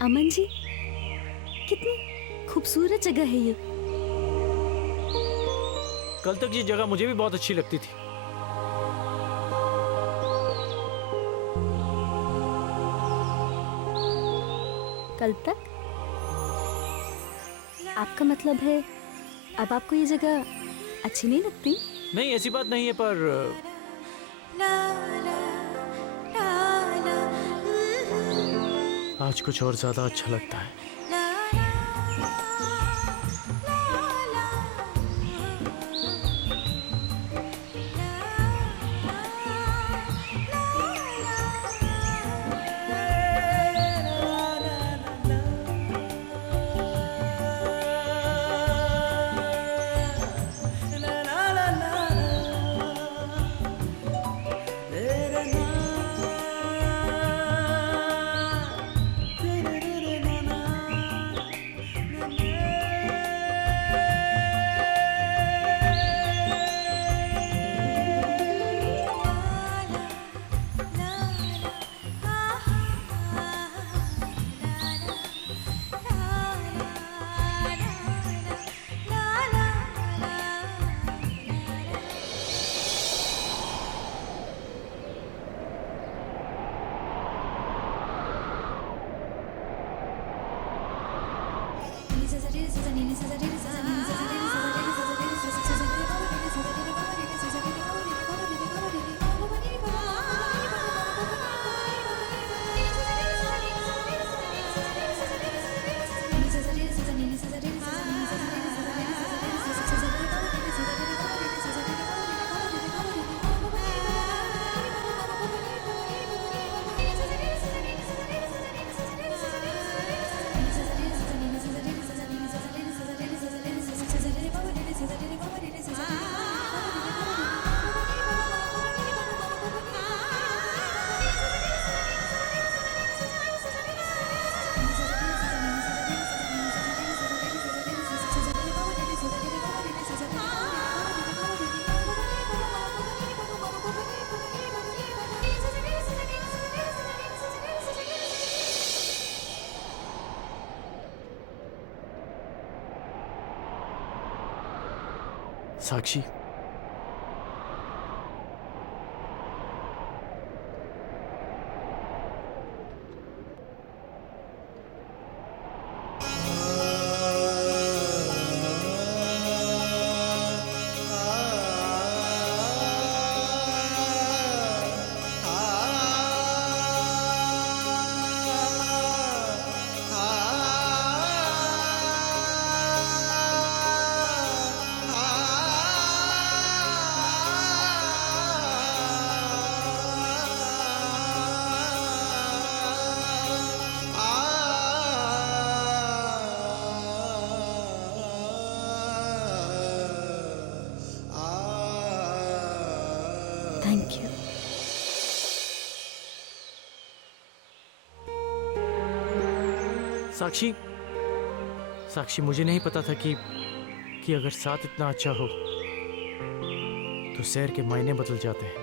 अमन जी, कितनी खूबसूरत जगह है ये। कल तक ये जगह मुझे भी बहुत अच्छी लगती थी। कल तक? आपका मतलब है अब आपको ये जगह अच्छी नहीं लगती? नहीं, ऐसी बात नहीं है, पर आज कुछ और ज्यादा अच्छा लगता है। साक्षी, थैंक यू। साक्षी, साक्षी, मुझे नहीं पता था कि अगर साथ इतना अच्छा हो तो सैर के मायने बदल जाते हैं।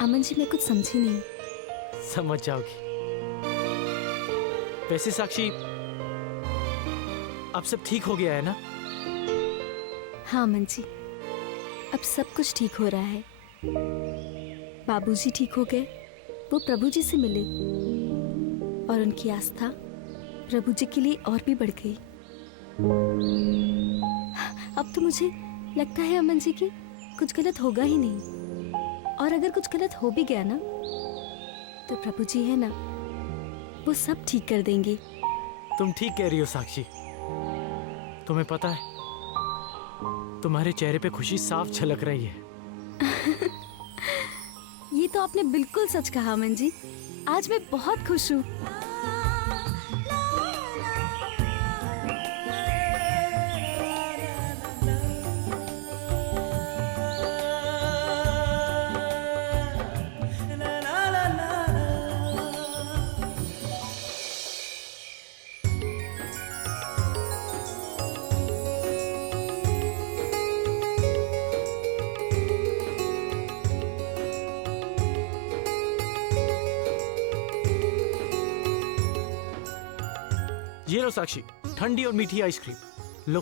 अमन जी, मैं कुछ समझी नहीं। समझ जाओगी। वैसे साक्षी, अब सब ठीक हो गया है ना? हाँ अमन जी, अब सब कुछ ठीक हो रहा है। बाबूजी ठीक हो गए, वो प्रभु जी से मिले और उनकी आस्था प्रभु जी के लिए और भी बढ़ गई। अब तो मुझे लगता है अमन जी कि कुछ गलत होगा ही नहीं, और अगर कुछ गलत हो भी गया ना तो प्रभु जी है ना, वो सब ठीक कर देंगे। तुम ठीक कह रही हो साक्षी। तुम्हें पता है, तुम्हारे चेहरे पे खुशी साफ झलक रही है। ये तो आपने बिल्कुल सच कहा अमन जी। आज मैं बहुत खुश हूँ। ये लो साक्षी, ठंडी और मीठी आइसक्रीम लो।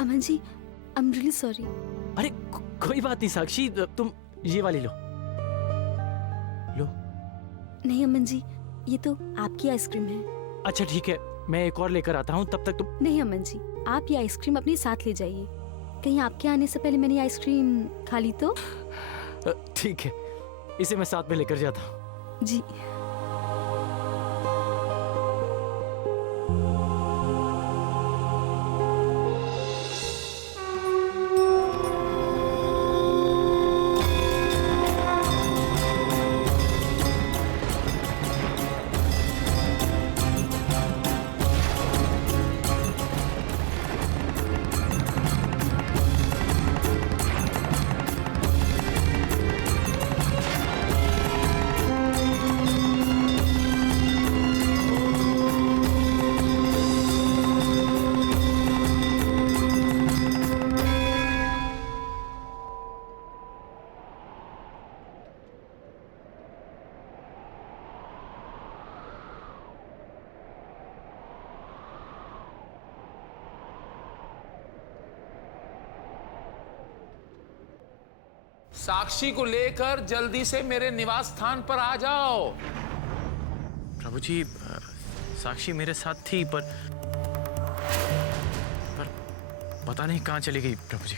Aman ji, I am really sorry. अरे कोई बात नहीं साक्षी, तुम ये वाली लो। लो। नहीं अमन जी, ये तो आपकी आइसक्रीम है। अच्छा ठीक है, मैं एक और लेकर आता हूँ, तब तक तुम। नहीं अमन जी, आप ये आइसक्रीम अपने साथ ले जाइए। कहीं आपके आने से पहले मैंने आइसक्रीम खा ली तो। ठीक है, इसे मैं साथ में लेकर जाता हूँ। जी। साक्षी को लेकर जल्दी से मेरे निवास स्थान पर आ जाओ। प्रभु जी, साक्षी मेरे साथ थी, पर पता नहीं कहाँ चली गई प्रभु जी।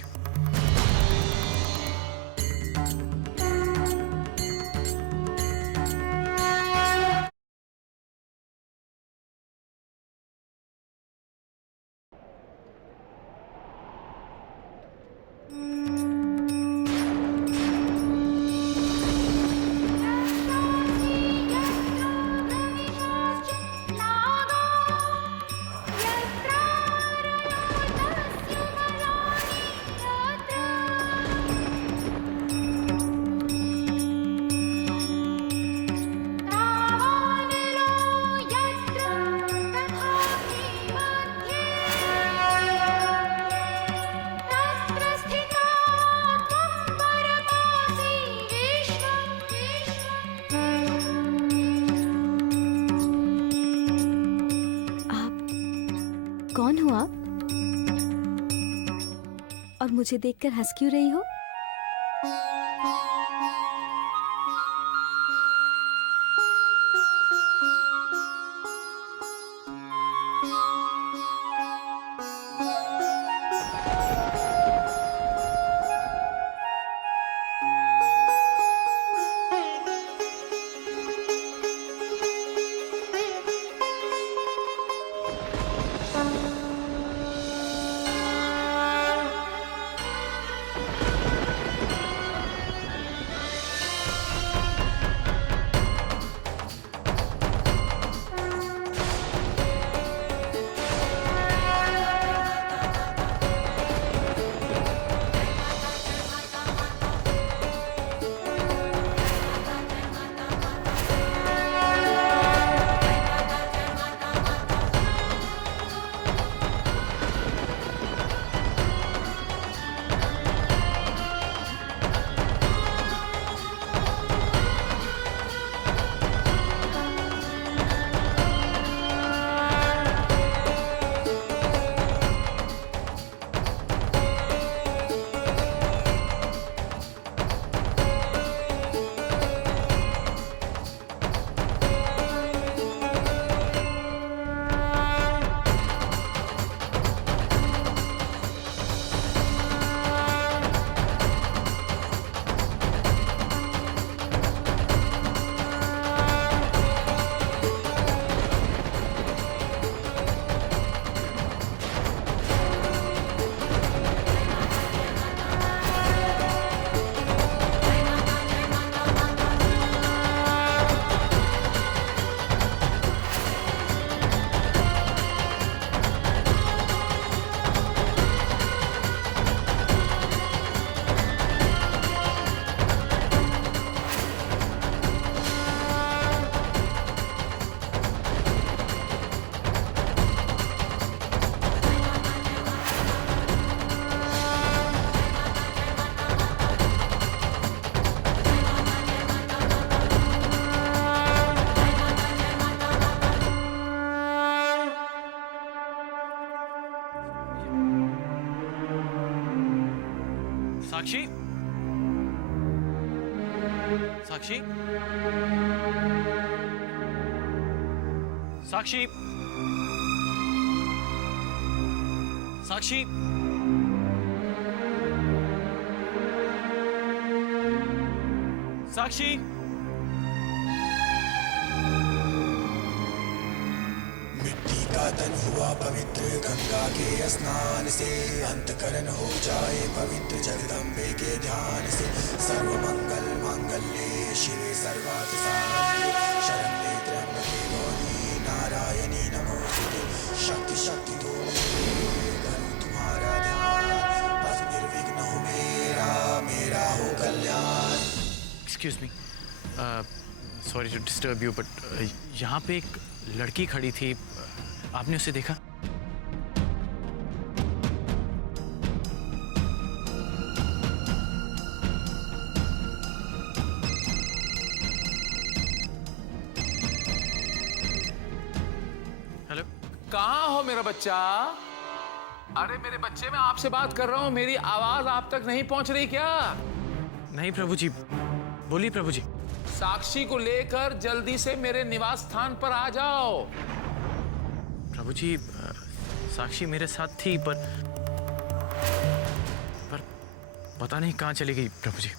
कौन हो आप? और मुझे देखकर हंस क्यों रही हो? साक्षी, साक्षी, साक्षी, साक्षी, साक्षी। मिट्टी का तन हुआ पवित्र गंगा के स्नान से, अंतकरण हो जाए पवित्र जगदम्बे के ध्यान से। सर्व मंगल मांगल्ये शिवे सर्वार्थ साधिके, शरण्ये त्र्यंबके गौरी नारायणी नमोस्तुते। शक्ति शक्ति दो मुझे, करूं तुम्हारा ध्यान, बस निर्विघ्न हो मेरा, मेरा हो कल्याण। Excuse me, sorry to disturb you, but यहाँ पे एक लड़की खड़ी थी, आपने उसे देखा? हेलो, कहाँ हो मेरा बच्चा? अरे मेरे बच्चे, मैं आपसे बात कर रहा हूँ, मेरी आवाज आप तक नहीं पहुंच रही क्या? नहीं प्रभु जी, बोलिए प्रभु जी। साक्षी को लेकर जल्दी से मेरे निवास स्थान पर आ जाओ। प्रभु जी, साक्षी मेरे साथ थी, पर पता नहीं कहाँ चली गई प्रभु जी।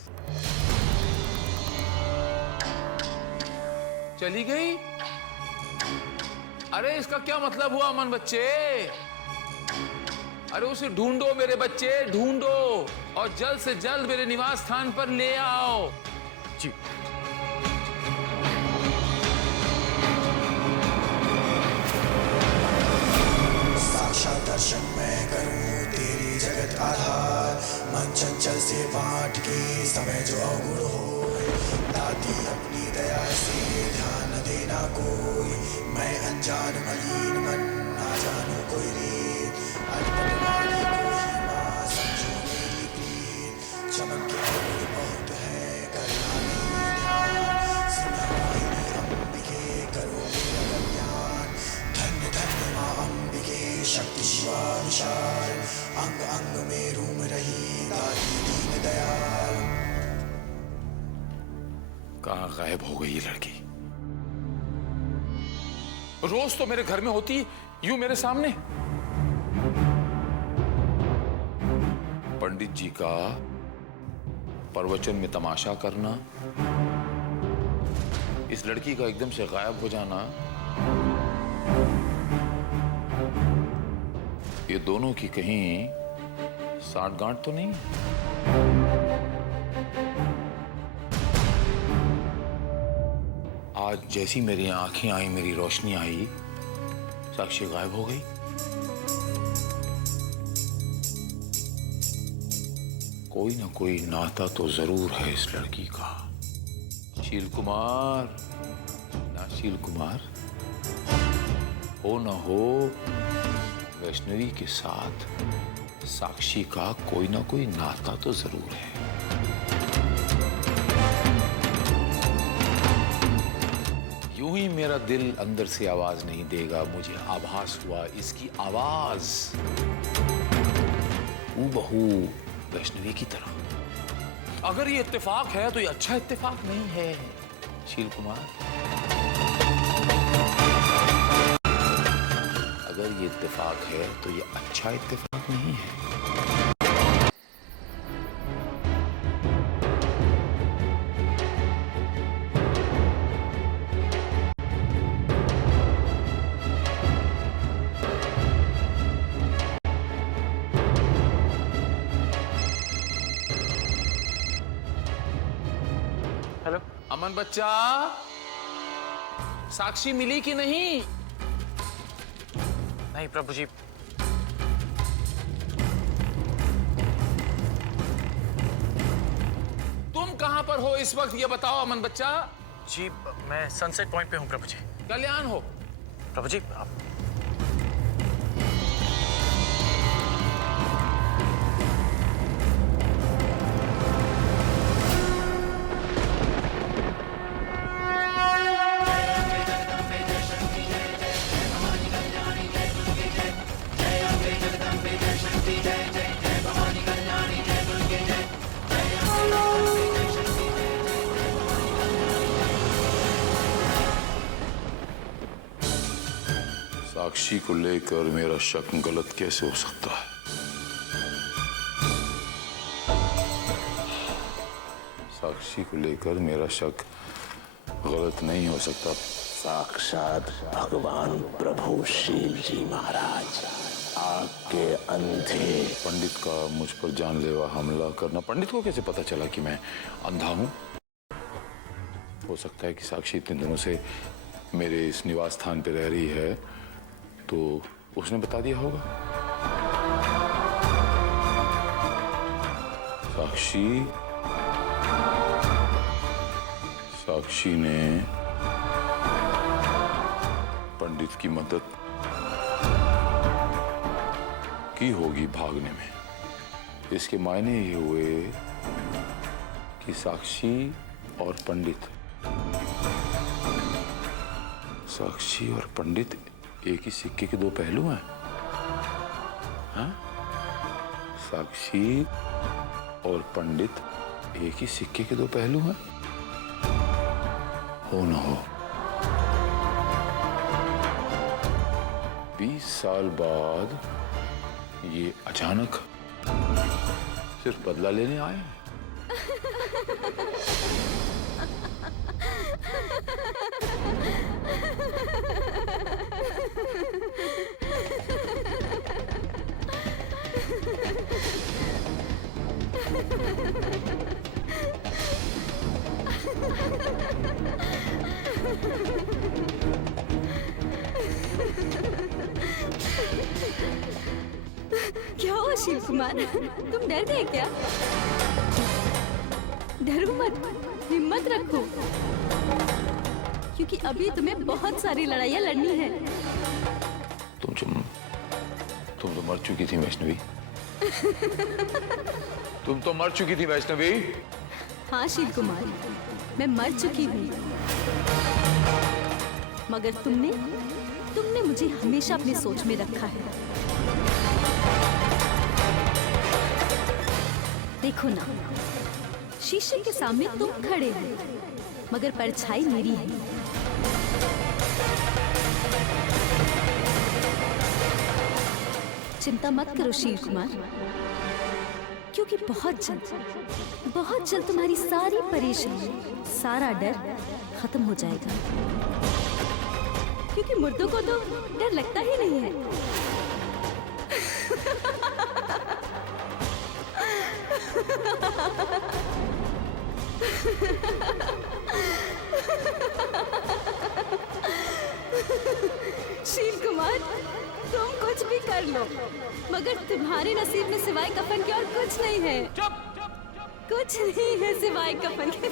चली गई? अरे इसका क्या मतलब हुआ अमन बच्चे? अरे उसे ढूंढो मेरे बच्चे, ढूंढो और जल्द से जल्द मेरे निवास स्थान पर ले आओ। जी। साक्षात दर्शन मैं करूं तेरी जगत आधार, मन चंचल से बाट के समय जो अवगुण हो, दाती अपनी दया से ध्यान देना कोई। मैं अनजान मलिन मन ना जानू कोई रीत, अटपट वाणी को ही मां समझो मेरी प्रीत। चमन के अवगुण बहुत है करना नहीं ध्यान, सिंहवाहिनी अंबिके करो मेरा कल्याण। धन्य धन्य मां अंबिके शक्ति शिवा विशाल, अंग अंग में रूम रही दाती दीन दयाल। कहाँ गायब हो गई ये लड़की? रोज तो मेरे घर में होती यूं मेरे सामने। पंडित जी का प्रवचन में तमाशा करना, इस लड़की का एकदम से गायब हो जाना, ये दोनों की कहीं साठगांठ तो नहीं? आज जैसी मेरी आंखें आई, मेरी रोशनी आई, साक्षी गायब हो गई। कोई ना कोई नाता तो जरूर है इस लड़की का। शील कुमार, ना शील कुमार, हो ना हो, वैष्णवी के साथ साक्षी का कोई ना कोई नाता तो जरूर है। यूं ही मेरा दिल अंदर से आवाज नहीं देगा, मुझे आभास हुआ इसकी आवाज हूबहू वैष्णवी की तरह। अगर ये इत्तेफाक है तो ये अच्छा इत्तेफाक नहीं है शील कुमार। अगर ये इत्तेफाक है तो ये अच्छा इत्तेफाक नहीं है। हेलो, अमन बच्चा, साक्षी मिली कि नहीं? नहीं प्रभु जी। तुम कहां पर हो इस वक्त ये बताओ अमन बच्चा। जी, मैं सनसेट पॉइंट पे हूँ प्रभु जी। कल्याण हो। प्रभु जी, आप साक्षी को लेकर मेरा शक गलत कैसे हो सकता है? साक्षी को लेकर मेरा शक गलत नहीं हो सकता। साक्षात भगवान प्रभु शील जी महाराज, आपके अंधे पंडित का मुझ पर जानलेवा हमला करना, पंडित को कैसे पता चला कि मैं अंधा हूं? हो सकता है कि साक्षी इतने दिनों से मेरे इस निवास स्थान पे रह रही है तो उसने बता दिया होगा। साक्षी ने पंडित की मदद की होगी भागने में। इसके मायने ये हुए कि साक्षी और पंडित एक ही सिक्के के दो पहलू हैं। हाँ? साक्षी और पंडित एक ही सिक्के के दो पहलू हैं। हो ना हो, 20 साल बाद ये अचानक सिर्फ बदला लेने आए हैं। क्या हुआ शिव कुमार, तुम डर गए क्या? डरो मत, हिम्मत रखो, क्योंकि अभी तुम्हें बहुत सारी लड़ाइयाँ लड़नी है। तुम तो मर चुकी थी वैष्णवी। तुम तो मर चुकी थी वैष्णवी। हाँ शिव कुमार, मैं मर चुकी हूँ, मगर तुमने मुझे हमेशा अपनी सोच में रखा है। देखो ना, शीशे के सामने तुम खड़े हो, मगर परछाई मेरी है। चिंता मत करो शिव कुमार, क्योंकि बहुत जल्द तुम्हारी सारी परेशानी, सारा डर खत्म हो जाएगा। क्योंकि मुर्दों को तो डर लगता ही नहीं है। शिव कुमार, तुम कुछ भी कर लो, मगर तुम्हारे नसीब में सिवाय कफन के और कुछ नहीं है। कुछ नहीं है सिवाय कफन के।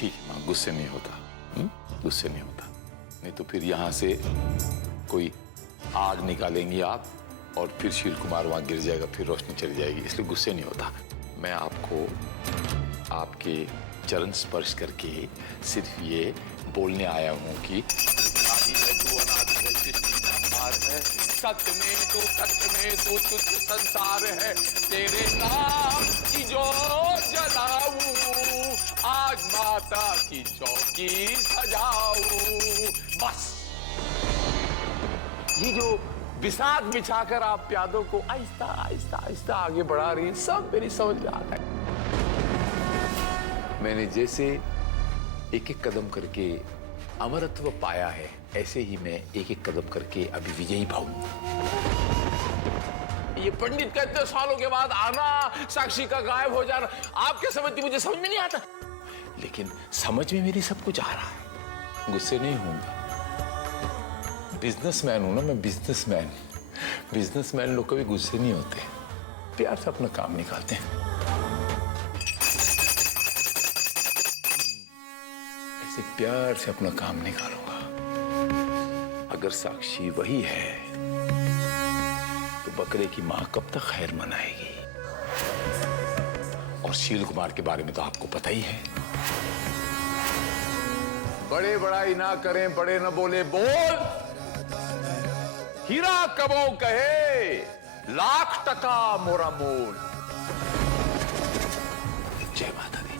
ठीक है मां, गुस्से नहीं होता। गुस्से नहीं होता, नहीं तो फिर यहाँ से कोई आग निकालेंगी आप और फिर शील कुमार वहां गिर जाएगा, फिर रोशनी चली जाएगी। इसलिए गुस्से नहीं होता। मैं आपको आपके चरण स्पर्श करके सिर्फ ये बोलने आया हूँ कि सत्य में तू तुझ संसार है, तेरे नाम की जो जलाऊं, आज माता की चौकी सजाऊं। बस ये जो विषाद बिछाकर आप प्यादों को आहिस्ता आहिस्ता आहिस्ता आगे बढ़ा रही है, सब मेरी समझ में आता है। मैंने जैसे एक एक कदम करके अमरत्व पाया है, ऐसे ही मैं एक एक कदम करके अभी विजयी भाऊंगा। ये पंडित का इतने सालों के बाद आना, साक्षी का गायब हो जाना, आप क्या समझती, मुझे समझ में नहीं आता। लेकिन समझ में मेरी सब कुछ आ रहा है, गुस्से नहीं होऊंगा। बिजनेसमैन हूं ना मैं, बिजनेसमैन। बिजनेसमैन लोग कभी गुस्से नहीं होते, प्यार से अपना काम निकालते हैं। ऐसे प्यार से अपना काम निकालूंगा। अगर साक्षी वही है तो बकरे की मां कब तक खैर मनाएगी। और शील कुमार के बारे में तो आपको पता ही है। बड़े बड़ाई ना करें, बड़े न बोले बोल। हीरा कबो कहे, लाख टका मोरा मोल। जय माता दी।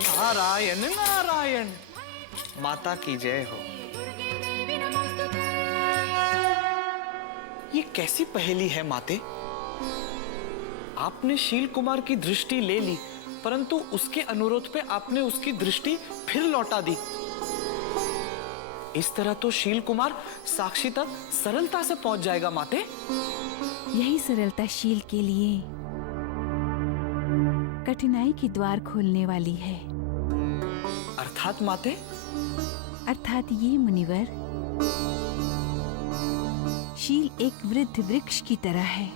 नारायण नारायण, माता की जय हो। ये कैसी पहेली है माते? आपने शील कुमार की दृष्टि ले ली, परंतु उसके अनुरोध पे आपने उसकी दृष्टि फिर लौटा दी। इस तरह तो शील कुमार साक्षी तक सरलता से पहुंच जाएगा माते। यही सरलता शील के लिए कठिनाई की द्वार खोलने वाली है। अर्थात माते? अर्थात ये मुनिवर, शील एक वृद्ध वृक्ष की तरह है।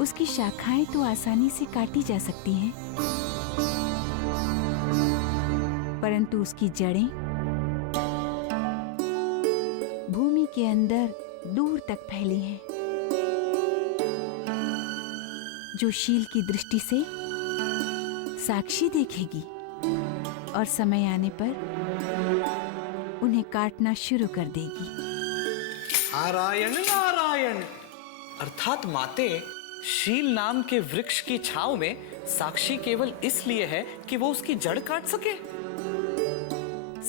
उसकी शाखाएं तो आसानी से काटी जा सकती हैं, परंतु उसकी जड़ें भूमि के अंदर दूर तक फैली हैं। जो शील की दृष्टि से साक्षी देखेगी और समय आने पर उन्हें काटना शुरू कर देगी। नारायण नारायण, अर्थात माते शील नाम के वृक्ष की छांव में साक्षी केवल इसलिए है कि वो उसकी जड़ काट सके।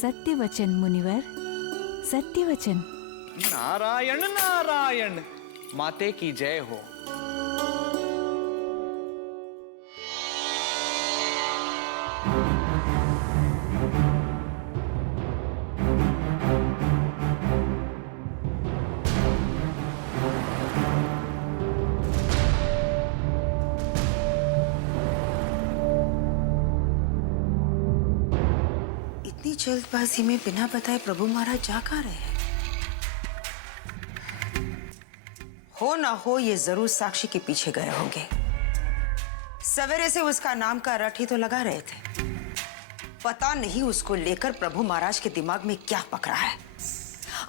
सत्य वचन मुनिवर, सत्य वचन। नारायण नारायण, माते की जय हो। इतनी जल्दबाजी में बिना बताए प्रभु महाराज जा कहाँ रहे हैं? हो ना हो ये जरूर साक्षी के पीछे गए होंगे। सवेरे से उसका नाम का रट ही तो लगा रहे थे। पता नहीं उसको लेकर प्रभु महाराज के दिमाग में क्या पक रहा है।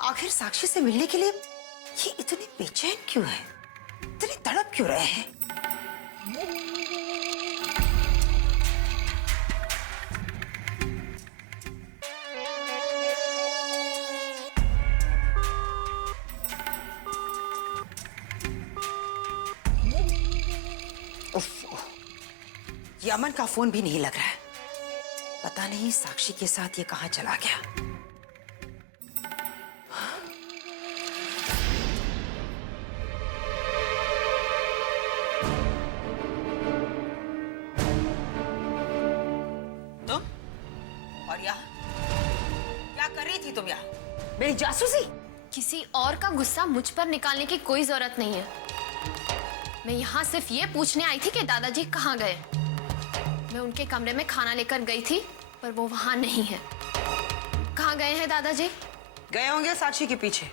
आखिर साक्षी से मिलने के लिए ये इतने बेचैन क्यों है, इतनी तड़प क्यों रहे हैं? यमन का फोन भी नहीं लग रहा है। पता नहीं साक्षी के साथ ये कहां चला गया। तुम और यहाँ क्या कर रही थी तुम? यहाँ मेरी जासूसी? किसी और का गुस्सा मुझ पर निकालने की कोई जरूरत नहीं है। मैं यहाँ सिर्फ ये पूछने आई थी कि दादाजी कहाँ गए। मैं उनके कमरे में खाना लेकर गई थी, पर वो वहां नहीं है। कहाँ गए हैं दादाजी? गए होंगे साक्षी के पीछे।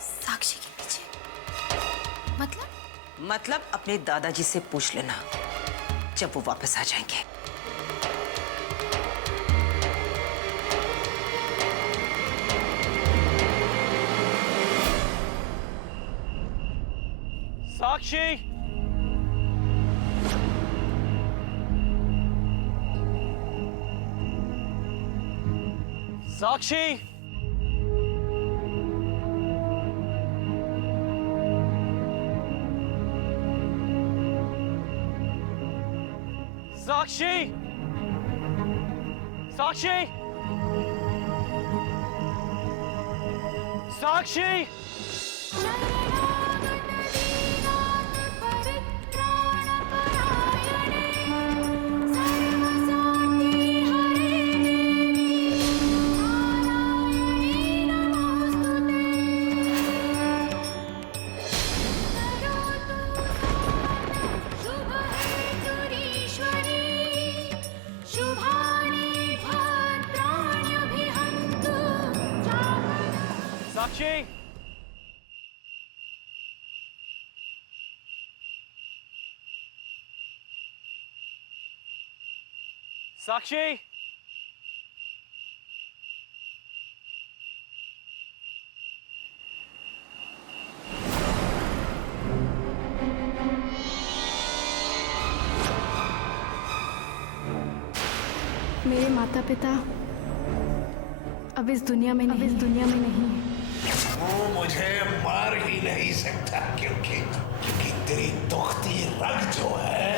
साक्षी के पीछे? मतलब अपने दादाजी से पूछ लेना जब वो वापस आ जाएंगे। साक्षी, साक्षी, साक्षी, साक्षी, साक्षी। साक्षी, साक्षी, मेरे माता पिता अब इस दुनिया में नहीं हैं। वो मुझे मार ही नहीं सकता क्योंकि तेरी दुखती रग जो है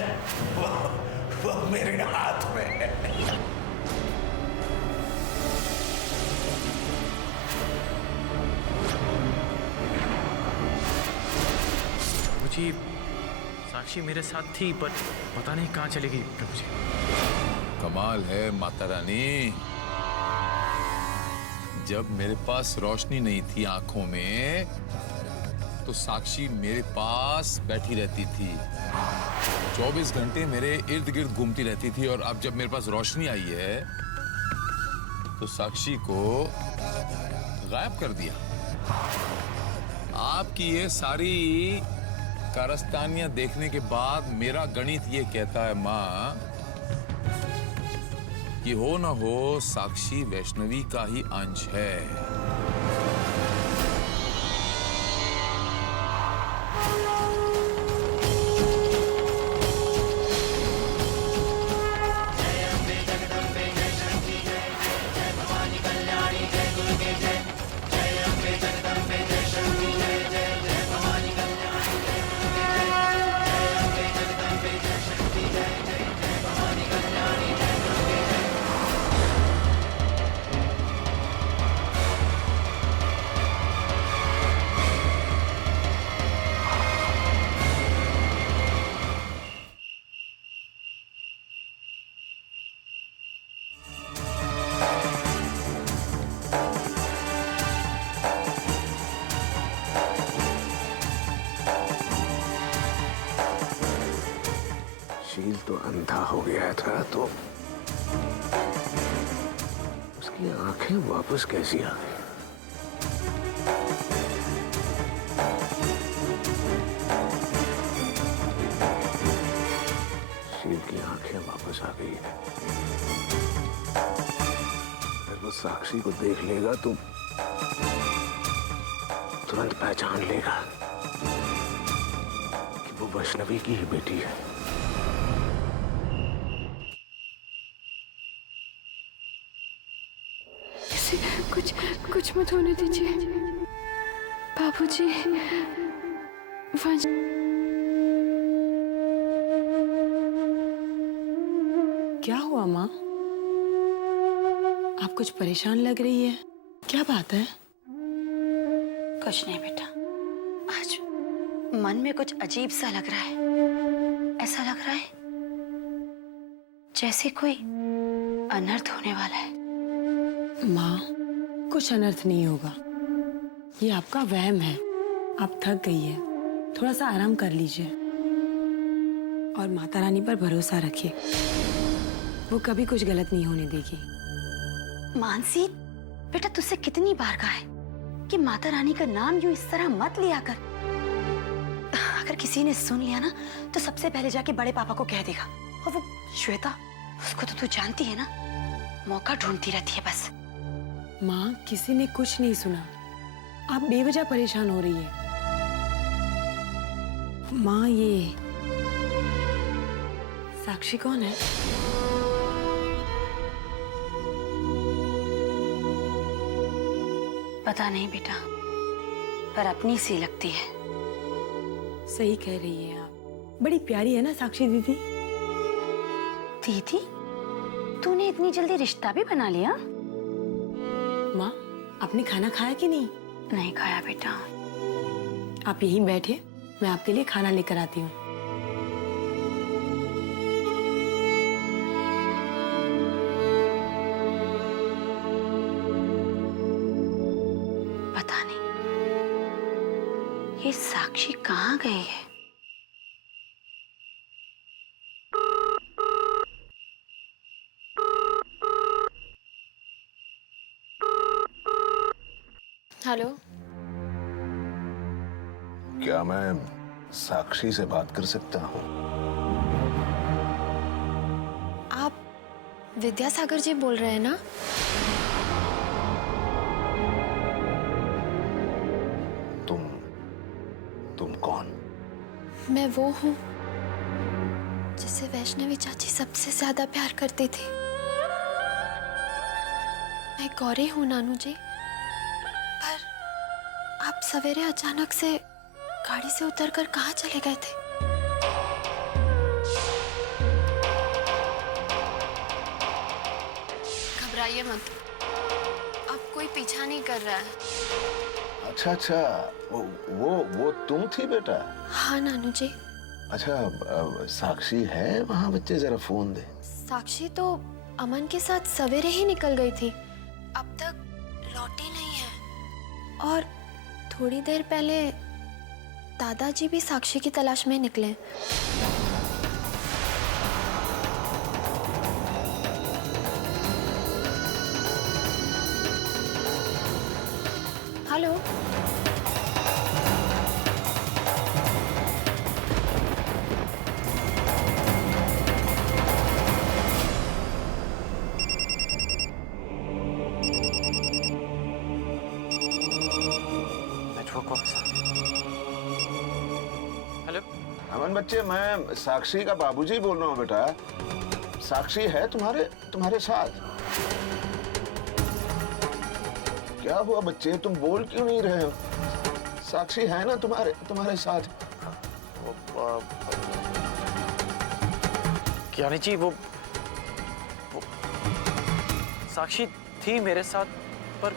वो मेरे हाथ में है। मुझे साक्षी मेरे साथ थी पर पता नहीं कहाँ चली गई प्रभु जी। कमाल है माता रानी, जब मेरे पास रोशनी नहीं थी आंखों में तो साक्षी मेरे पास बैठी रहती थी, 24 घंटे मेरे इर्द गिर्द घूमती रहती थी। और अब जब मेरे पास रोशनी आई है तो साक्षी को गायब कर दिया। आपकी ये सारी कारस्तानियां देखने के बाद मेरा गणित ये कहता है माँ कि हो ना हो साक्षी वैष्णवी का ही अंश है। शील तो अंधा हो गया था तो उसकी आंखें वापस कैसी आ गई? शील की आंखें वापस आ गई है। अगर वो साक्षी को देख लेगा तो तुरंत पहचान लेगा कि वो वैष्णवी की ही बेटी है। कुछ मत होने दीजिए बाबूजी। क्या हुआ माँ? आप कुछ परेशान लग रही है, क्या बात है? कुछ नहीं बेटा, आज मन में कुछ अजीब सा लग रहा है। ऐसा लग रहा है जैसे कोई अनर्थ होने वाला है। माँ, कुछ अनर्थ नहीं होगा, ये आपका वहम है। आप थक गई है, थोड़ा सा आराम कर लीजिए और माता रानी पर भरोसा रखिए, वो कभी कुछ गलत नहीं होने देगी। मानसी, बेटा तुझसे कितनी बार कहा है कि माता रानी का नाम यूं इस तरह मत लिया कर। अगर किसी ने सुन लिया ना तो सबसे पहले जाके बड़े पापा को कह देगा। और वो श्वेता, उसको तो तू जानती है ना, मौका ढूंढती रहती है बस। माँ, किसी ने कुछ नहीं सुना, आप बेवजह परेशान हो रही है। माँ, ये साक्षी कौन है? पता नहीं बेटा, पर अपनी सी लगती है। सही कह रही है आप, बड़ी प्यारी है ना साक्षी दीदी। दीदी, तूने इतनी जल्दी रिश्ता भी बना लिया? माँ, आपने खाना खाया कि नहीं? नहीं खाया बेटा। आप यहीं बैठे, मैं आपके लिए खाना लेकर आती हूँ। पता नहीं ये साक्षी कहाँ गई है। हेलो, क्या मैं साक्षी से बात कर सकता हूँ? आप विद्यासागर जी बोल रहे हैं ना? तुम कौन? मैं वो हूँ जिसे वैष्णवी चाची सबसे ज्यादा प्यार करती थी। मैं गौरी हूँ नानू जी। पर आप सवेरे अचानक से गाड़ी से उतरकर कहाँ चले गए थे? घबराइए मत, अब कोई पीछा नहीं कर रहा है। अच्छा, वो तुम थी बेटा? हाँ नानू जी। अच्छा, साक्षी है वहाँ? बच्चे जरा फोन दे। साक्षी तो अमन के साथ सवेरे ही निकल गई थी, अब तक लौटी नहीं है। और थोड़ी देर पहले दादाजी भी साक्षी की तलाश में निकले। Hello, hello. अमन बच्चे, मैं साक्षी का बाबूजी बोल रहा हूँ बेटा। साक्षी है तुम्हारे साथ? क्या हुआ बच्चे, तुम बोल क्यों नहीं रहे हो? साक्षी है ना तुम्हारे साथ? ज्ञानी जी, वो साक्षी थी मेरे साथ, पर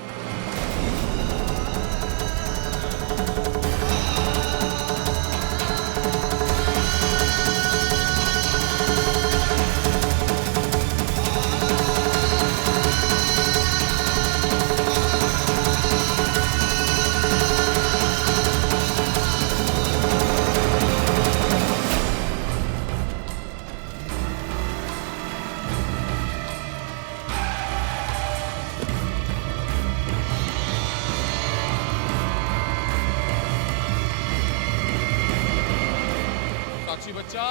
साक्षी बच्चा,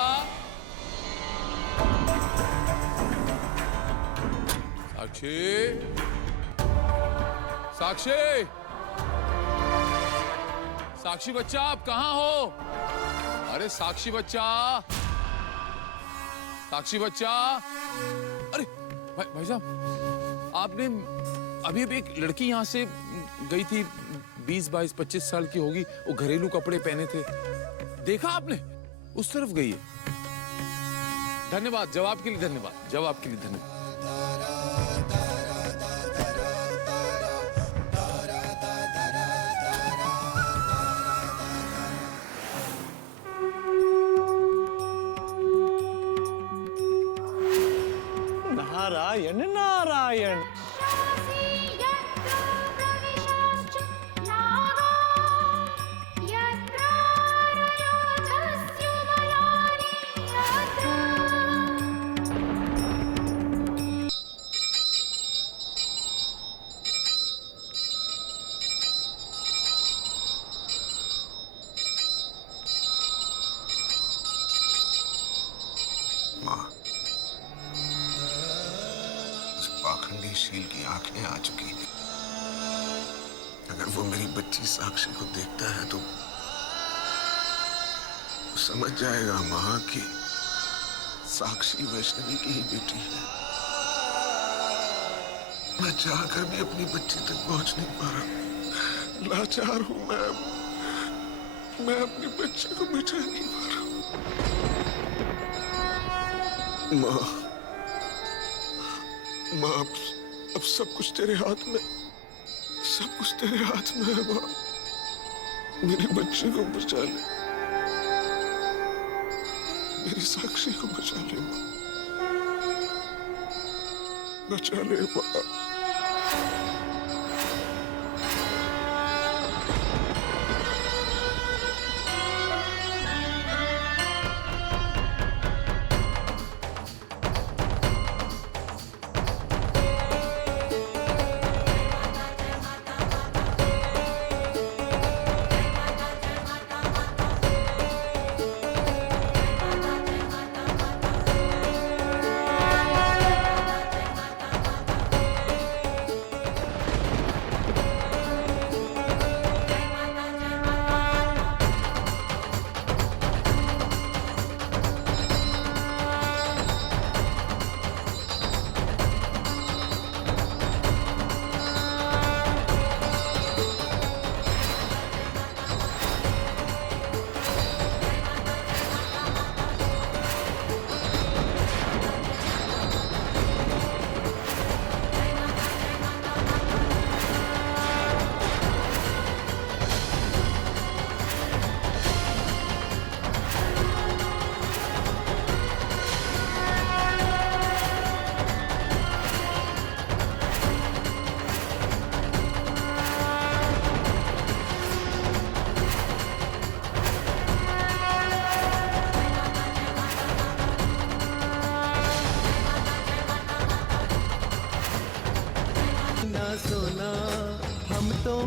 साक्षी साक्षी बच्चा, आप कहाँ हो? अरे साक्षी बच्चा, अरे भाई साहब, आपने अभी एक लड़की यहाँ से गई थी, 20, 22, 25 साल की होगी, वो घरेलू कपड़े पहने थे, देखा आपने? उस तरफ गई है। धन्यवाद, जवाब के लिए धन्यवाद। नारायण नारायण। माँ, उस पाखंडी शील की आंखें आ चुकी हैं। अगर वो मेरी बच्ची साक्षी को देखता है तो समझ जाएगा माँ कि साक्षी वैष्णवी की ही बेटी है। मैं चाहकर भी अपनी बच्ची तक पहुंच नहीं पा रहा। लाचार हूं मैं अपनी बच्ची को बचा नहीं पा रहा। माँ, अब सब कुछ तेरे हाथ में, सब कुछ तेरे हाथ में है माँ। मेरी बच्ची को बचा ले, मेरी साक्षी को बचा ले माँ, बचा ले माँ।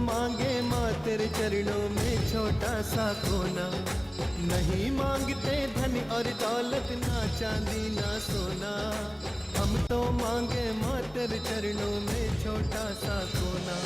मांगे माँ तेरे चरणों में छोटा सा कोना। नहीं मांगते धन और दौलत, ना चांदी ना सोना। हम तो मांगे माँ तेरे चरणों में छोटा सा कोना।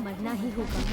मरना ही होगा।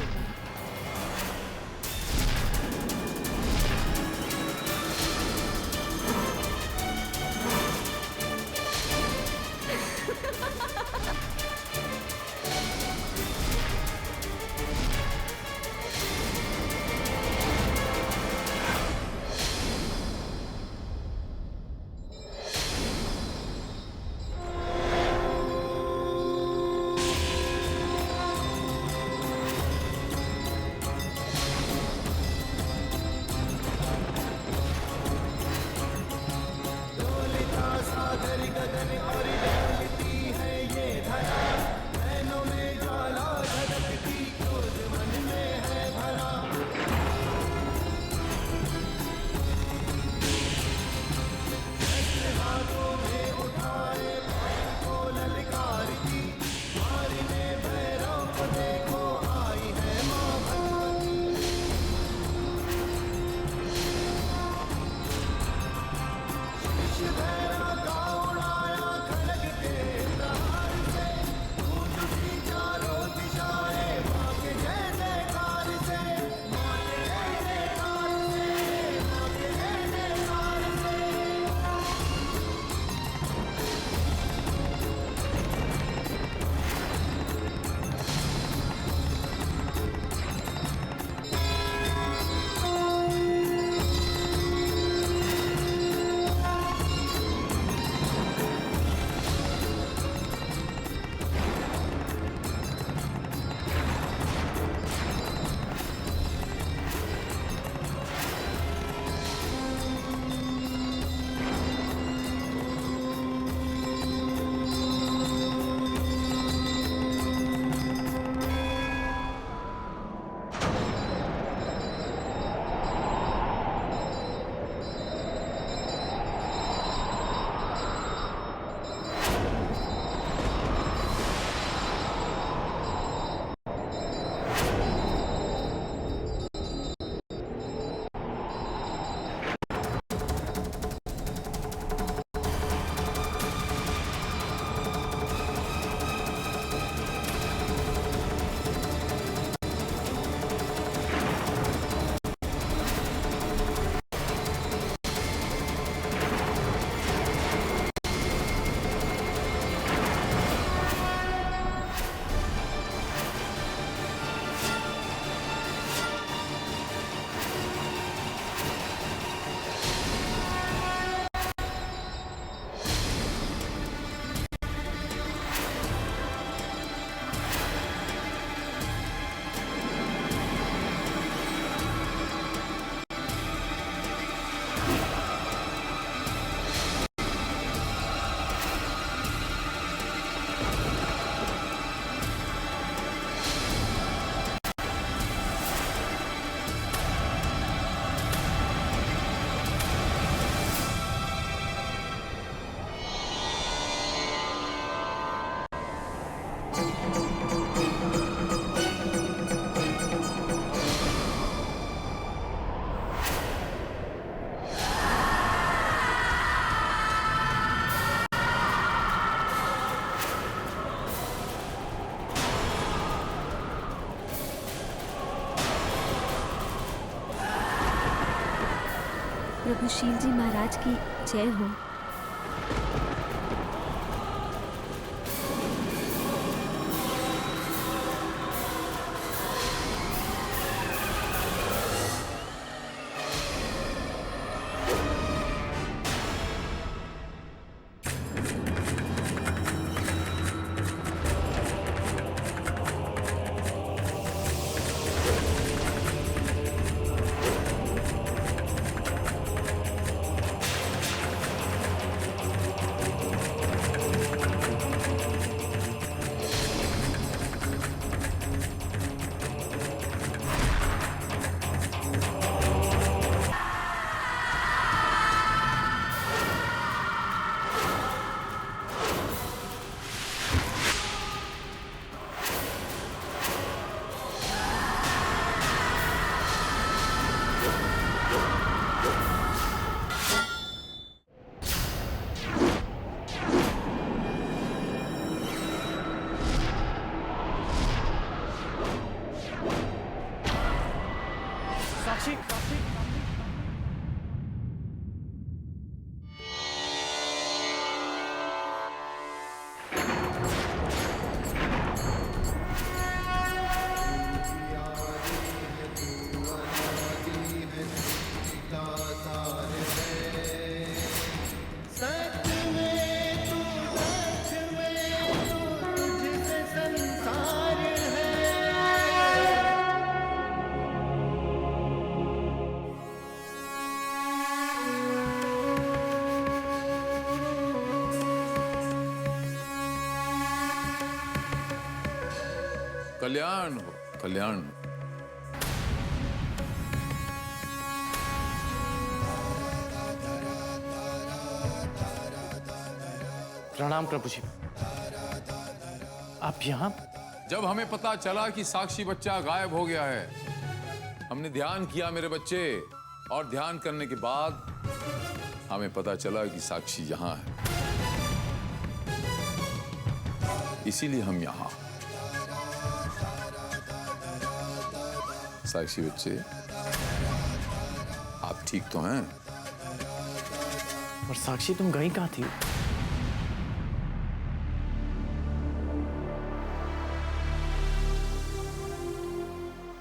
प्रभु शील जी महाराज की जय हो। साक्षी सच में तू सच में तू तुझसे संसार है। कल्याण हो, कल्याण हो। प्रणाम प्रभु जी। आप यहाँ? जब हमें पता चला कि साक्षी बच्चा गायब हो गया है, हमने ध्यान किया मेरे बच्चे, और ध्यान करने के बाद हमें पता चला कि साक्षी यहाँ है। इसीलिए हम यहाँ। साक्षी बच्चे, आप ठीक तो हैं? और साक्षी तुम गई कहाँ थी?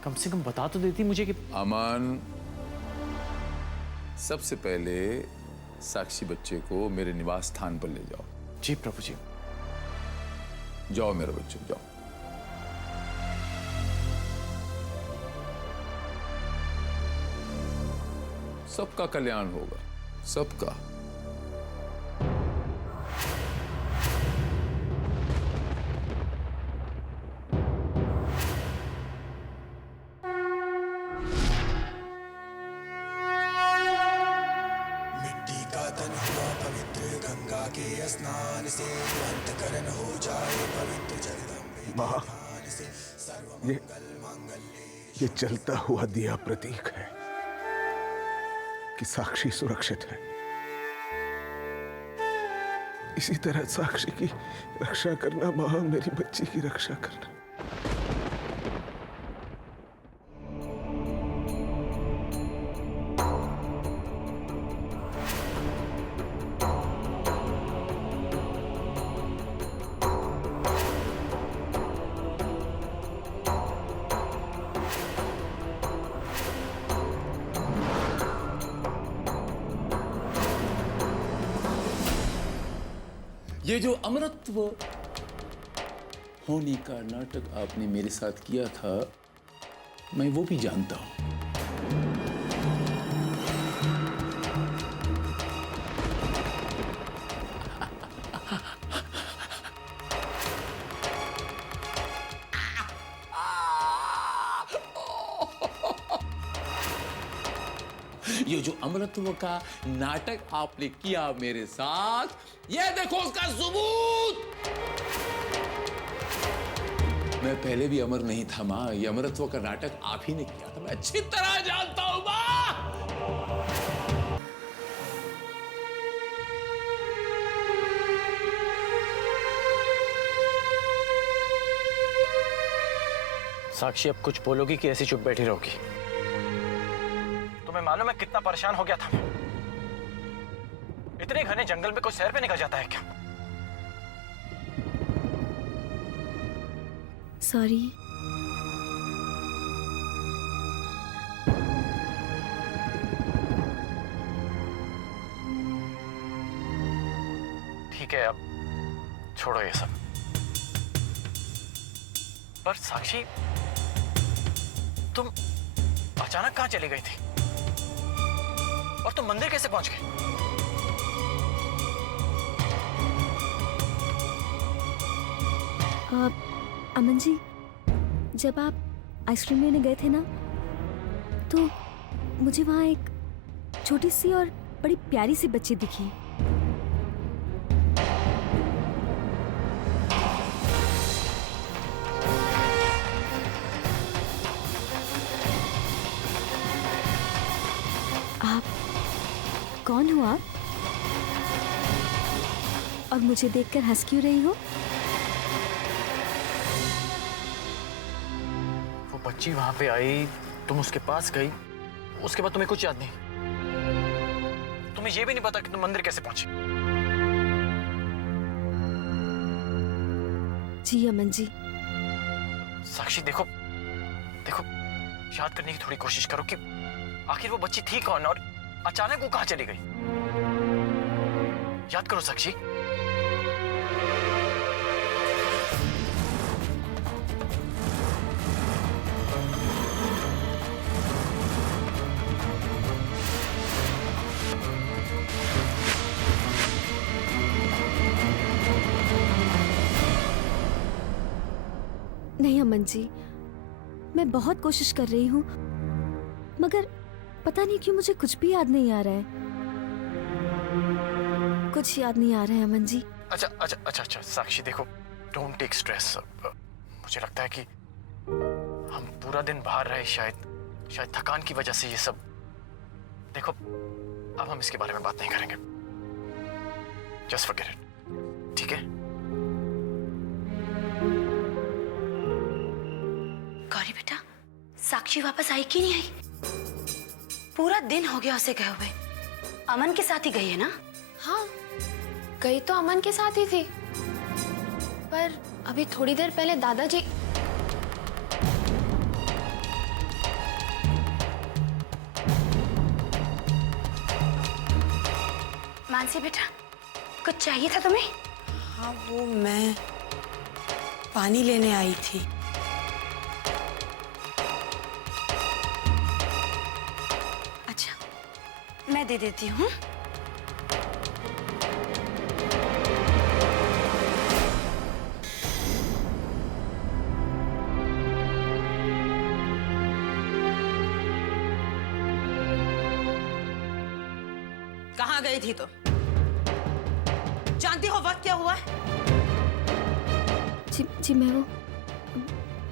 कम से कम बता तो देती मुझे कि अमन, सबसे पहले साक्षी बच्चे को मेरे निवास स्थान पर ले जाओ। जी प्रभु जी। जाओ मेरे बच्चे, जाओ। सबका कल्याण होगा, सबका। मिट्टी का तन हुआ पवित्र गंगा के स्नान से, अंतकरण हो जाए पवित्र जगदम्बे के ध्यान से, सर्वमंगल मांगल्ये। ये जलता हुआ दिया प्रतीक है कि साक्षी सुरक्षित है। इसी तरह साक्षी की रक्षा करना मां, मेरी बच्ची की रक्षा करना। ये जो अमरत्व होने का नाटक आपने मेरे साथ किया था, मैं वो भी जानता हूं। ये जो अमरत्व का नाटक आपने किया मेरे साथ, ये देखो उसका सबूत। मैं पहले भी अमर नहीं था मां, ये अमरत्व का नाटक आप ही ने किया था, मैं अच्छी तरह जानता हूं मां। साक्षी, अब कुछ बोलोगी कि ऐसी चुप बैठी रहोगी? तुम्हें मालूम है कितना परेशान हो गया था? इतने घने जंगल में कोई सैर पे निकल जाता है क्या? सॉरी। ठीक है, अब छोड़ो ये सब। पर साक्षी, तुम अचानक कहां चली गई थी? और तुम मंदिर कैसे पहुंच गए? अमन जी, जब आप आइसक्रीम लेने गए थे ना, तो मुझे वहां एक छोटी सी और बड़ी प्यारी सी बच्ची दिखी। आप कौन हो आप? और मुझे देखकर हंस क्यों रही हो? वो बच्ची वहां पे आई, तुम उसके पास गई, उसके बाद तुम्हें कुछ याद नहीं? तुम्हें ये भी नहीं पता कि तुम मंदिर कैसे पहुंची? जी अमन जी। साक्षी देखो देखो, याद करने की थोड़ी कोशिश करो कि आखिर वो बच्ची थी कौन और अचानक वो कहां चली गई। याद करो साक्षी। नहीं अमन जी, मैं बहुत कोशिश कर रही हूँ, मगर पता नहीं क्यों मुझे कुछ भी याद नहीं आ रहा है। कुछ याद नहीं आ रहा है अमन जी। अच्छा साक्षी देखो, डोंट टेक स्ट्रेस। मुझे लगता है कि हम पूरा दिन बाहर रहे, शायद थकान की वजह से ये सब। देखो अब हम इसके बारे में बात नहीं करेंगे, जस्ट फॉरगेट इट, ठीक है? गौरी बेटा, साक्षी वापस आई कि नहीं आई? पूरा दिन हो गया उसे गए हुए। अमन के साथ ही गई है ना? हाँ, गई तो अमन के साथ ही थी, पर अभी थोड़ी देर पहले दादाजी। मानसी बेटा, कुछ चाहिए था तुम्हें? हाँ, वो मैं पानी लेने आई थी। अच्छा, मैं दे देती हूँ। कहाँ गई थी तो? जानती हो वक्त क्या हुआ है? जी मैं वो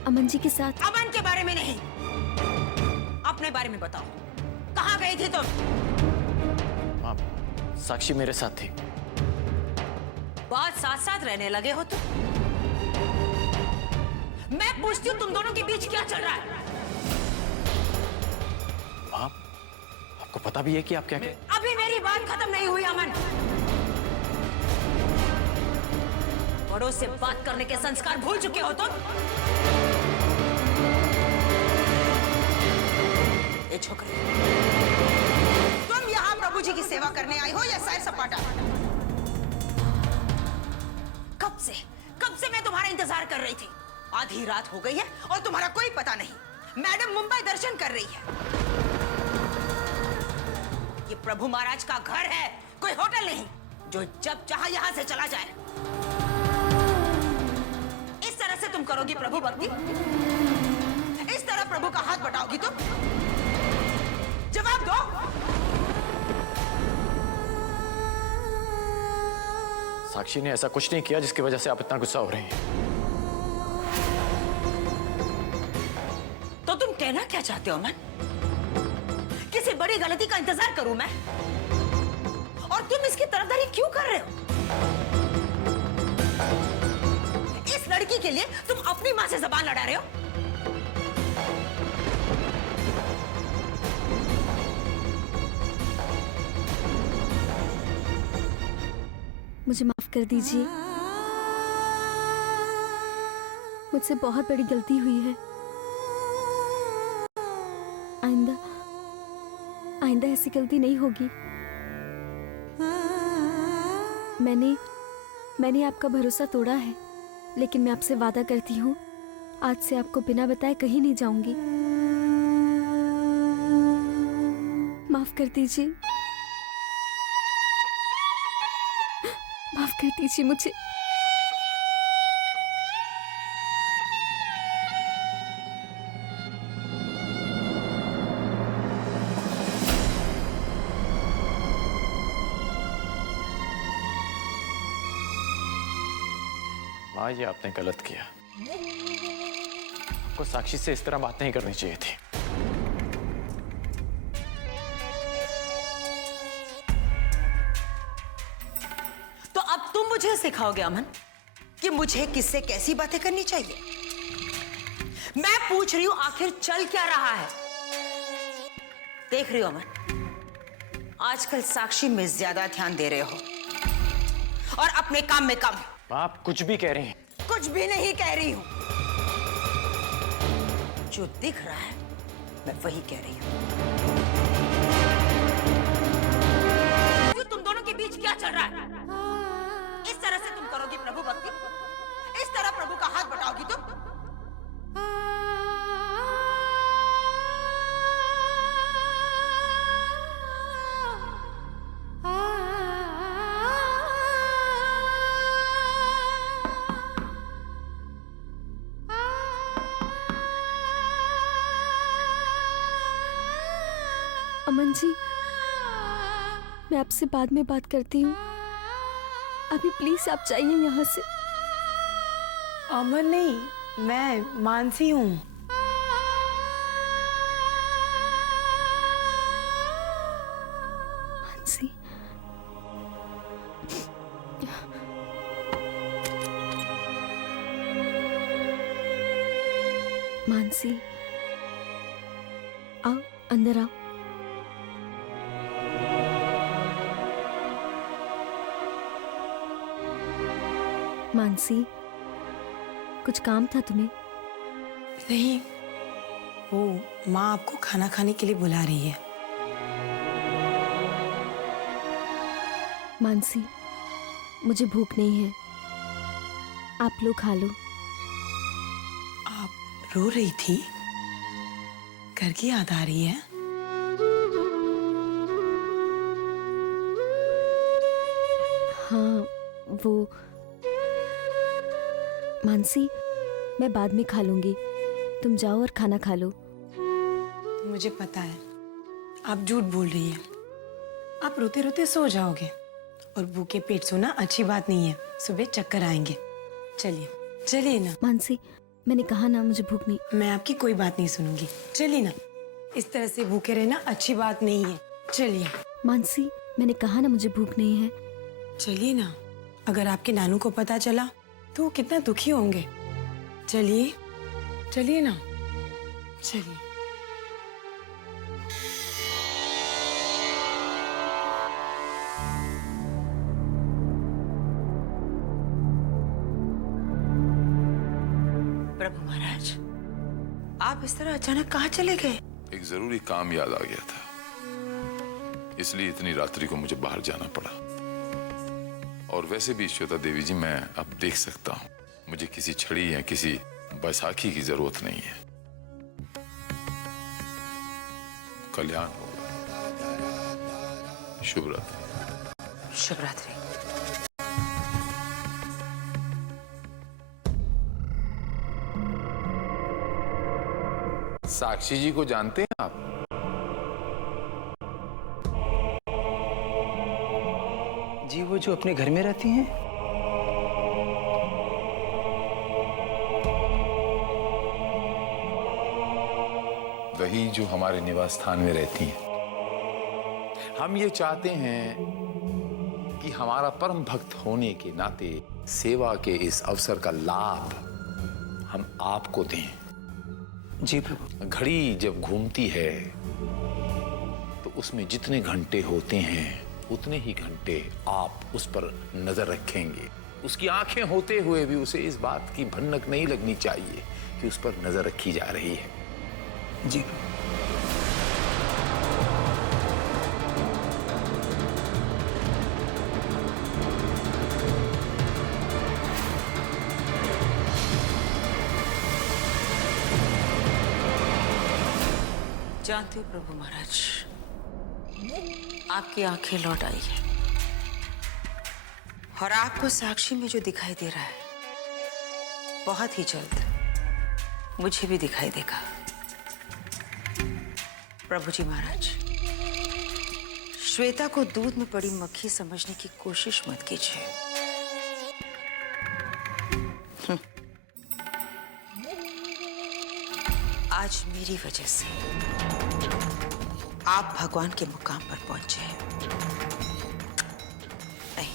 अमन जी के साथ। अमन के बारे में नहीं, अपने बारे में बताओ। कहाँ गई थी तुम? माँ, साक्षी मेरे साथ थी। बहुत साथ साथ रहने लगे हो तुम। मैं पूछती हूँ तुम दोनों के बीच क्या चल रहा है? माँ, आपको पता भी है कि आप क्या कह? अभी मेरी बात खत्म नहीं हुई अमन। बड़ों से बात करने के संस्कार भूल चुके हो तुम। ये छोकरी, तुम यहाँ प्रभु जी की सेवा करने आई हो या सैर सपाटा? कब से मैं तुम्हारा इंतजार कर रही थी। आधी रात हो गई है और तुम्हारा कोई पता नहीं। मैडम मुंबई दर्शन कर रही है। ये प्रभु महाराज का घर है, कोई होटल नहीं जो जब चाहे यहां से चला जाए। इस तरह से तुम करोगी प्रभु भक्ति? इस तरह प्रभु का हाथ बटाओगी तुम? जवाब दो। साक्षी ने ऐसा कुछ नहीं किया जिसकी वजह से आप इतना गुस्सा हो रही हैं। तो तुम कहना क्या चाहते हो अमन? किसी बड़ी गलती का इंतजार करूं मैं? और तुम इसकी तरफदारी क्यों कर रहे हो? इस लड़की के लिए तुम अपनी मां से जबान लड़ा रहे हो? मुझे माफ कर दीजिए, मुझसे बहुत बड़ी गलती हुई है। आइंदा ऐसी गलती नहीं होगी। मैंने आपका भरोसा तोड़ा है, लेकिन मैं आपसे वादा करती हूँ, आज से आपको बिना बताए कहीं नहीं जाऊंगी। माफ कर दीजिए, माफ कर दीजिए मुझे। माँ, ये आपने गलत किया। आपको साक्षी से इस तरह बात नहीं करनी चाहिए थी। तो अब तुम मुझे सिखाओगे अमन कि मुझे किससे कैसी बातें करनी चाहिए? मैं पूछ रही हूं आखिर चल क्या रहा है? देख रही हो अमन, आजकल साक्षी में ज्यादा ध्यान दे रहे हो और अपने काम में कम। आप कुछ भी कह रही हैं। कुछ भी नहीं कह रही हूं, जो दिख रहा है मैं वही कह रही हूं। तुम दोनों के बीच क्या चल रहा है? इस तरह से तुम करोगी प्रभु भक्ति? इस तरह प्रभु का हाथ बटाओगी तुम? अमन जी, मैं आपसे बाद में बात करती हूँ। अभी प्लीज आप जाइए यहाँ से। अमन नहीं, मैं मानसी हूँ। मानसी, मानसी, आओ अंदर आओ। मानसी, कुछ काम था तुम्हें? नहीं, वो माँ आपको खाना खाने के लिए बुला रही है। मानसी, मुझे भूख नहीं है, आप लोग खा लो। आप रो रही थी? घर की याद आ रही है? हाँ, वो मानसी, मैं बाद में खा लूंगी, तुम जाओ और खाना खा लो। मुझे पता है आप झूठ बोल रही हैं। आप रोते रोते सो जाओगे और भूखे पेट सोना अच्छी बात नहीं है, सुबह चक्कर आएंगे। चलिए चलिए ना। मानसी, मैंने कहा ना मुझे भूख नहीं। मैं आपकी कोई बात नहीं सुनूंगी, चलिए ना। इस तरह से भूखे रहना अच्छी बात नहीं है, चलिए। मानसी, मैंने कहा ना मुझे भूख नहीं है। चलिए ना, अगर आपके नानू को पता चला तो वो कितना दुखी होंगे। चलिए चलिए ना, चलिए। प्रभु महाराज, आप इस तरह अचानक कहाँ चले गए? एक जरूरी काम याद आ गया था, इसलिए इतनी रात्रि को मुझे बाहर जाना पड़ा। और वैसे भी श्वेता देवी जी, मैं अब देख सकता हूँ, मुझे किसी छड़ी या किसी बैसाखी की जरूरत नहीं है। कल्याण होगा। शुभ रात्रि। शुभ रात्रि। साक्षी जी को जानते हैं आप? जी, वो जो अपने घर में रहती हैं। वही जो हमारे निवास स्थान में रहती हैं। हम ये चाहते हैं कि हमारा परम भक्त होने के नाते सेवा के इस अवसर का लाभ हम आपको दें। जी प्रभु। घड़ी जब घूमती है तो उसमें जितने घंटे होते हैं उतने ही घंटे आप उस पर नजर रखेंगे। उसकी आंखें होते हुए भी उसे इस बात की भनक नहीं लगनी चाहिए कि उस पर नजर रखी जा रही है। जी। जानते हो प्रभु महाराज, आपकी आंखें लौट आई है और आपको साक्षी में जो दिखाई दे रहा है बहुत ही जल्द मुझे भी दिखाई देगा। प्रभु जी महाराज, श्वेता को दूध में पड़ी मक्खी समझने की कोशिश मत कीजिए। आज मेरी वजह से आप भगवान के मुकाम पर पहुंचे हैं। नहीं,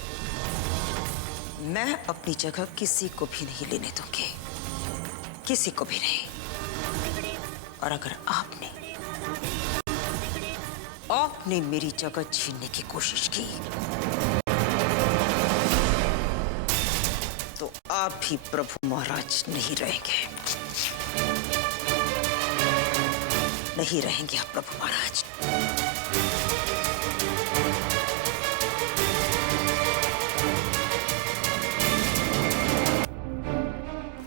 मैं अपनी जगह किसी को भी नहीं लेने दूंगी, किसी को भी नहीं। और अगर आपने आपने मेरी जगह छीनने की कोशिश की तो आप भी प्रभु महाराज नहीं रहेंगे। नहीं रहेंगे आप प्रभु महाराज।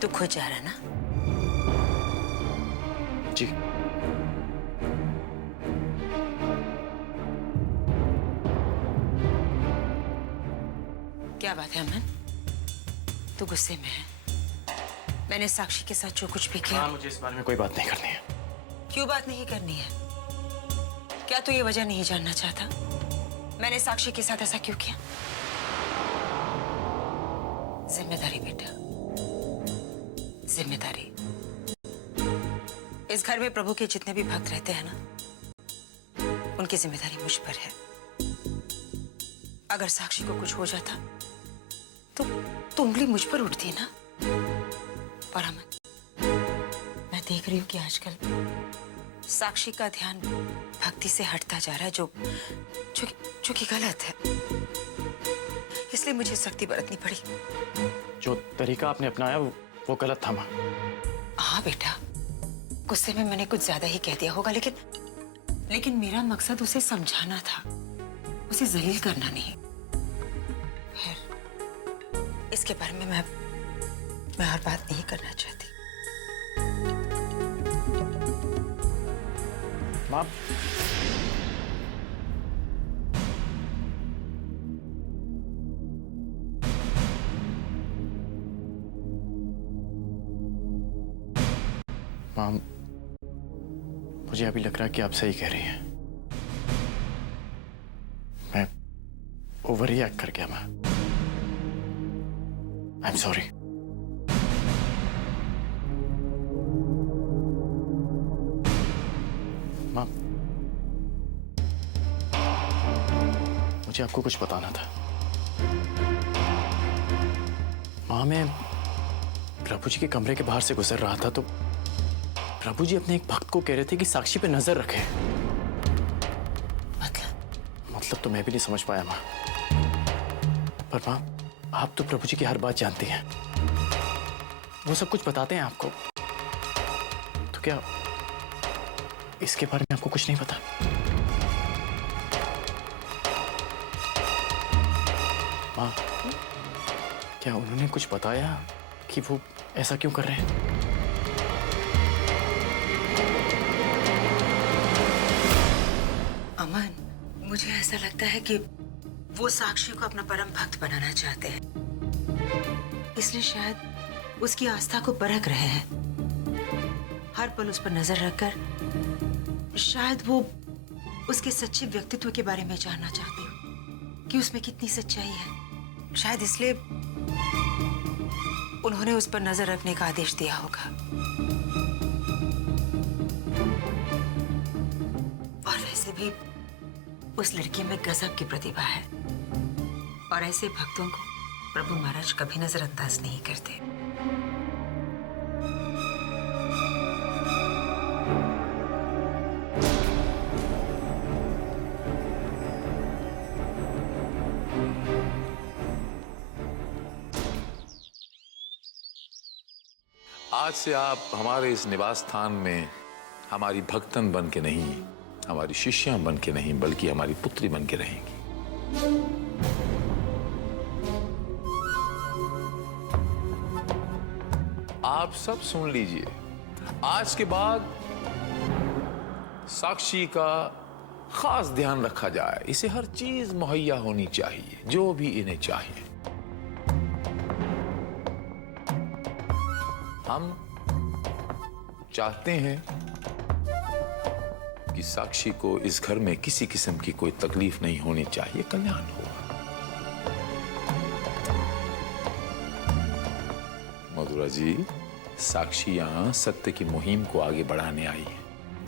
दुख हो जा रहा ना? जी। क्या बात है अमन? तू गुस्से में है? मैंने साक्षी के साथ जो कुछ भी किया। हाँ, मुझे इस बारे में कोई बात नहीं करनी है। क्यों बात नहीं करनी है? क्या तू ये वजह नहीं जानना चाहता? मैंने साक्षी के साथ ऐसा क्यों किया? जिम्मेदारी बेटा, जिम्मेदारी। इस घर में प्रभु के जितने भी भक्त रहते हैं ना, उनकी जिम्मेदारी मुझ पर है। अगर साक्षी को कुछ हो जाता तो उंगली मुझ पर उठती ना। और अमन, मैं देख रही हूँ कि आजकल साक्षी का ध्यान भक्ति से हटता जा रहा है, जो कि गलत है। इसलिए मुझे सख्ती बरतनी पड़ी। जो तरीका आपने अपनाया वो गलत था माँ। हाँ बेटा, गुस्से में मैंने कुछ ज्यादा ही कह दिया होगा, लेकिन मेरा मकसद उसे समझाना था, उसे जलील करना नहीं। खैर, इसके बारे में मैं और बात नहीं करना चाहती। माँ, माँ, मुझे अभी लग रहा है कि आप सही कह रही हैं। मैं ओवर रिएक्ट कर गया माँ। I am sorry. माँ, मुझे आपको कुछ बताना था। माँ, मैं प्रभु जी के कमरे के बाहर से गुजर रहा था तो प्रभु जी अपने एक भक्त को कह रहे थे कि साक्षी पे नजर रखे। मतलब तो मैं भी नहीं समझ पाया माँ। पर माँ, आप तो प्रभु जी की हर बात जानती हैं, वो सब कुछ बताते हैं आपको, तो क्या इसके बारे में आपको कुछ नहीं पता? माँ, क्या उन्होंने कुछ बताया कि वो ऐसा क्यों कर रहे हैं? अमन, मुझे ऐसा लगता है कि वो साक्षी को अपना परम भक्त बनाना चाहते हैं, इसलिए शायद उसकी आस्था को परख रहे हैं। हर पल उस पर नजर रखकर शायद वो उसके सच्चे व्यक्तित्व के बारे में जानना चाहते हो कि उसमें कितनी सच्चाई है। शायद इसलिए उन्होंने उस पर नजर रखने का आदेश दिया होगा। और वैसे भी उस लड़की में गजब की प्रतिभा है और ऐसे भक्तों को प्रभु महाराज कभी नजरअंदाज नहीं करते। आज से आप हमारे इस निवास स्थान में हमारी भक्तन बन के नहीं, हमारी शिष्या बन के नहीं, बल्कि हमारी पुत्री बन के रहेंगी। आप सब सुन लीजिए, आज के बाद साक्षी का खास ध्यान रखा जाए। इसे हर चीज मुहैया होनी चाहिए, जो भी इन्हें चाहिए। हम चाहते हैं कि साक्षी को इस घर में किसी किस्म की कोई तकलीफ नहीं होनी चाहिए, कल्याण हो। मधुरा जी, साक्षी यहां सत्य की मुहिम को आगे बढ़ाने आई है,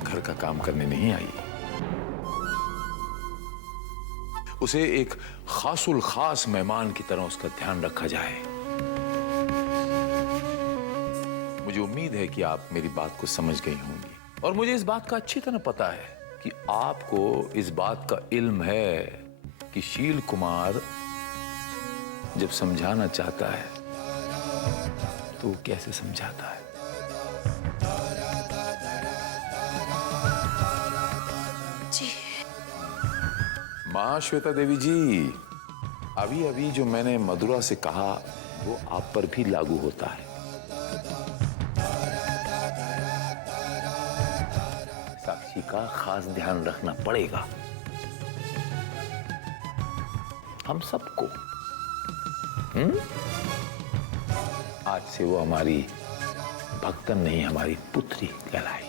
घर का काम करने नहीं आई। उसे एक खासुल खास मेहमान की तरह उसका ध्यान रखा जाए। मुझे उम्मीद है कि आप मेरी बात को समझ गई होंगी और मुझे इस बात का अच्छी तरह पता है कि आपको इस बात का इल्म है कि शील कुमार जब समझाना चाहता है तो वो कैसे समझाता है। जी। मां श्वेता देवी जी, अभी अभी जो मैंने मधुरा से कहा वो आप पर भी लागू होता है। साक्षी का खास ध्यान रखना पड़ेगा, हम सबको। आज से वो हमारी भक्तन नहीं, हमारी पुत्री कहलाई।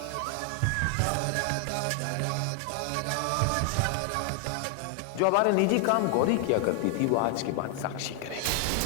जो हमारे निजी काम गौरी किया करती थी वो आज के बाद साक्षी करेगी।